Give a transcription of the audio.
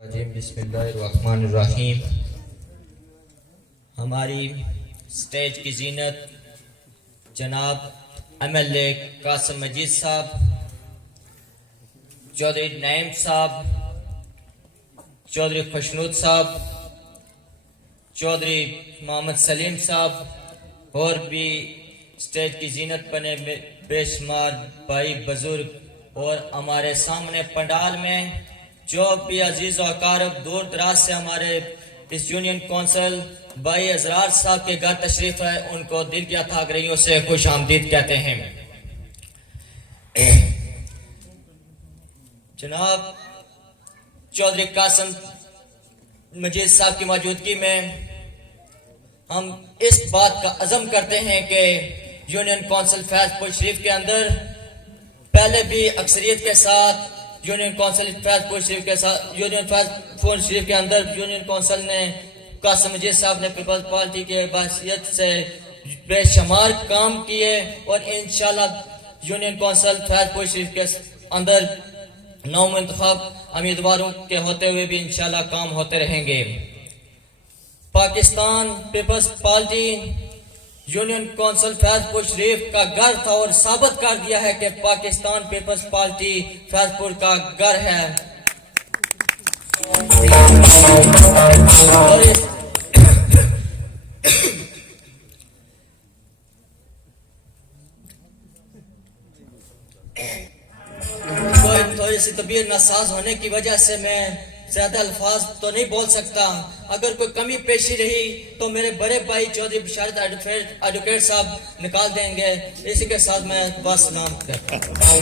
بسم اللہ الرحمن الرحیم۔ ہماری سٹیج کی زینت جناب MLA قاسم مجید صاحب، چودھری نعیم صاحب، چودھری خشنود صاحب، چودھری محمد سلیم صاحب اور بھی سٹیج کی زینت بنے بے شمار بھائی بزرگ، اور ہمارے سامنے پنڈال میں جو بھی عزیز و اقارب دور دراز سے ہمارے اس یونین کونسل بھائی ازرار صاحب کے گھر تشریف ہے، ان کو دل کی اتھاگ رحیوں سے خوش آمدید کہتے ہیں۔ جناب چودھری قاسم مجید صاحب کی موجودگی میں ہم اس بات کا عزم کرتے ہیں کہ یونین کونسل فیض پور شریف کے اندر پہلے بھی اکثریت کے ساتھ یونین کونسل فیض پور شریف کے ساتھ یونین فیض پور شریف کے اندر یونین کونسل نے قاسم مجید صاحب نے پیپلز پارٹی کے بحثیت سے بے شمار کام کیے، اور انشاءاللہ یونین کونسل فیض پور شریف کے اندر نو منتخب امیدواروں کے ہوتے ہوئے بھی انشاءاللہ کام ہوتے رہیں گے۔ Pakistan peoples party union council Faizpur Sharif کا گھر تھا اور ثابت کر دیا ہے کہ پاکستان پیپلز پارٹی فیض پور کا گھر ہے۔ تھوڑی سی طبیعت ناساز ہونے کی وجہ سے میں زیادہ الفاظ تو نہیں بول سکتا، اگر کوئی کمی پیشی رہی تو میرے بڑے بھائی چودھری بشارت ایڈوکیٹ صاحب نکال دیں گے۔ اسی کے ساتھ میں بس سلام کرتا ہوں۔